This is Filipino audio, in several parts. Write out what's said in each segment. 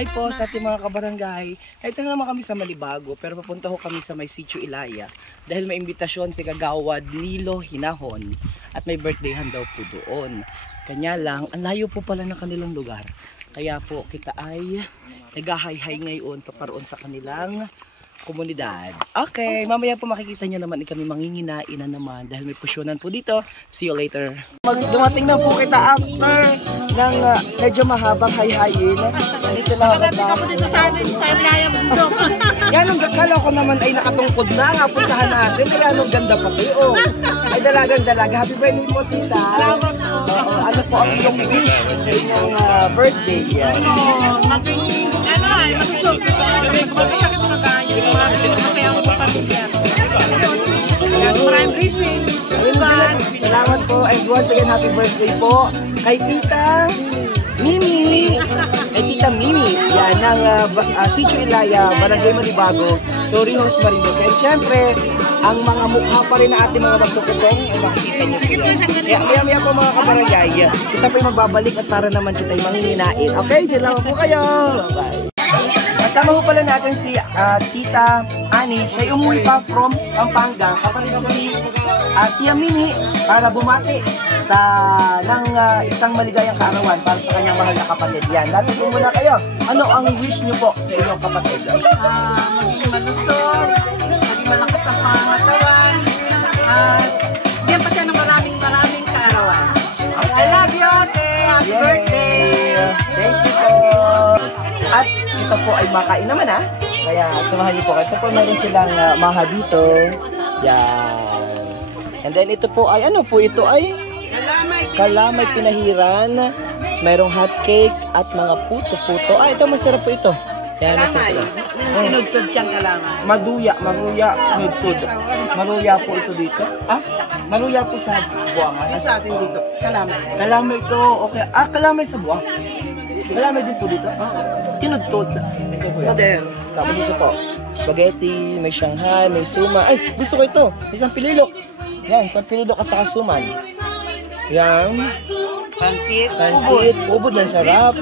Hi po sa ating mga kabarangay. Ito na naman kami sa Malibago pero papunta ho kami sa may Sitio Ilaya dahil may imbitasyon si Kagawad Nilo Hinahon at may birthdayhan daw po doon. Kanya lang, ang layo po pala ng kanilang lugar. Kaya po kita ay nag-hi-hi ngayon paparoon sa kanilang komunidad. Okay, mamaya po makikita nyo naman kami manginginain na naman dahil may pusyonan po dito. See you later. Dumating na po kita after ng medyo mahabang hay-hayin. Dito lang ako ka po dito sa atin, sa Ilaya Bundok. Yan, ang kala ko naman ay nakatungkod na nga. Puntahan natin. Kaya anong ganda pa kayo. Oh. Ay dalagang dalaga. Happy birthday po, tita. Ano po ang iyong wish sa inyong birthday? Maging, matusok. Masakit mga ganyan. Masaya ako po pamilya. Maraming blessings. Salamat po. And once again, happy birthday po kay Tita Mimi. Kay Tita Mimi. Yan, ng Sitio Ilaya, Barangay Malibago, Torrijos, Marinduque. And syempre, ang mga mukha pa rin na ating mga magtukutong ay makikita nyo po yan. Kaya maya-maya po mga kabarangay, kita po yung magbabalik at para naman kita yung manginginain. Okay, dyan lang po kayo. Bye-bye. Kasama ko pala natin si Tita Ani. Siya umuwi pa from Pampanga. Kapatid siya ni Tia Mini para bumati ng isang maligayang kaarawan para sa kanyang mahal na kapatid. Yan, natin po muna kayo. Ano ang wish niyo po sa inyong kapatid? Maging malusog, maging malakas ang pangatawan, at bigyan pa siya ng maraming kaarawan. I love you, ate! Happy birthday! Thank you po! At ito po ay makain naman kaya samahan niyo po kayo. Ito po meron silang maha dito. Yan. And then ito po ay ano po ito ay kalamay pinahiran. Merong hot cake at mga puto-puto. Ito masarap po ito. Yan, masarap po. Tinudtod siyang kalamay. Maruya, nudtod. Maruya po ito dito. Maruya po sa buwangan. Sa atin dito, kalamay. Kalamay ito. Okay. Kalamay sa buwang. Kalamay din po dito. Tinudtod. Ito po yan. Tapos ito po. Spaghetti, may Shanghai, may suma. Ay, gusto ko ito. Isang pililok. Yan, isang pililok at saka suman. Yan. Pansit, ubod ng sarap.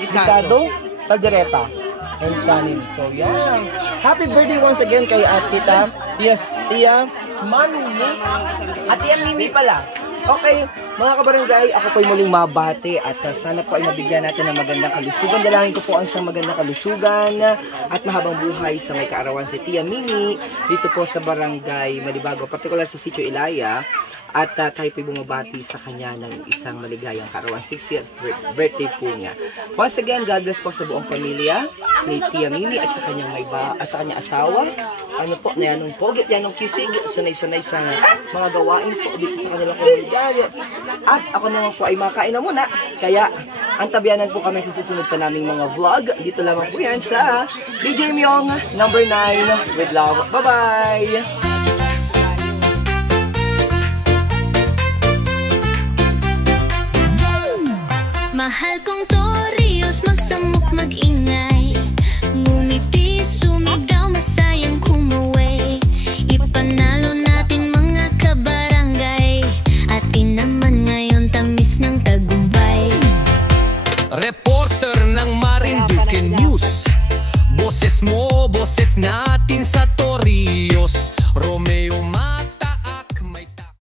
Gisado, kaldereta. And kanin. So, yan. Happy birthday once again kay Tita Tia Mami. At Tia Mimi pala. Okay, mga kabarangay, ako po ay muling mabati at sana po ay mabigyan natin ng magandang kalusugan. Dalangin ko po ang isang magandang kalusugan at mahabang buhay sa may kaarawan si Tia Mimi dito po sa Barangay Malibago, particular sa Sitio Ilaya. At tayo po'y bumabati sa kanya ng isang maligayang kaarawan, 60th birthday po niya. Once again, God bless po sa buong pamilya ni Tia Mimi at sa kanyang sa kanyang asawa. Ano po, na yanong pogit, yanong kisig, sanay-sanay sa mga gawain po dito sa kanilang komunidad. At ako naman po ay makain na muna. Kaya, antabianan po kami sa susunod pa naming mga vlog. Dito lamang po yan sa DJ Myong #9 with love. Bye-bye!